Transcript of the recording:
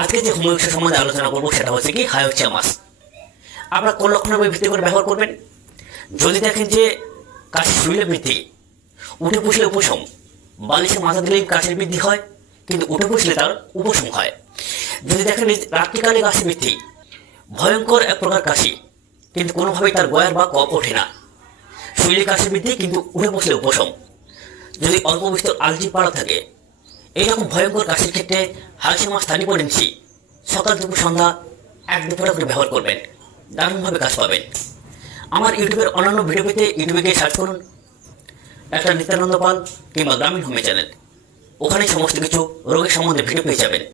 আজকে যে হোমিওপ্যাথি সম্বন্ধে আলোচনা করবো সেটা হচ্ছে কি হায়োক্সিয়া মাছ। আপনারা কোন লক্ষণের উপর ভিত্তি করে ব্যবহার করবেন? যদি দেখেন যে কাশি শুইলে বৃদ্ধি, উঠে বসলে উপশম, বালিশে মাথা দিলেই কাশির বৃদ্ধি হয় কিন্তু উঠে বসলে তার উপশম হয়। যদি দেখেন রাত্রিকালে কাশি বৃদ্ধি, ভয়ঙ্কর এক প্রকার কাশি কিন্তু কোনোভাবেই তার গয়ার বা কফ ওঠে না, শুইলে কাশি বৃদ্ধি কিন্তু উঠে বসলে উপশম। যদি অল্প বিস্তর আলজি পাড়া থাকে, এইরকম ভয়ঙ্কর কাশির ক্ষেত্রে হালসা মাছ 30 সকাল দুপুর সন্ধ্যা 1-2 ফোঁটা করে ব্যবহার করবেন, দারুণভাবে কাজ পাবেন। আমার ইউটিউবের অন্যান্য ভিডিও পেতে ইউটিউবে গিয়ে সার্চ করুন একটা নিত্যানন্দ পাল কিংবা গ্রামীণ হোমে চ্যানেল, ওখানে সমস্ত কিছু রোগের সম্বন্ধে ভিডিও পেয়ে যাবেন।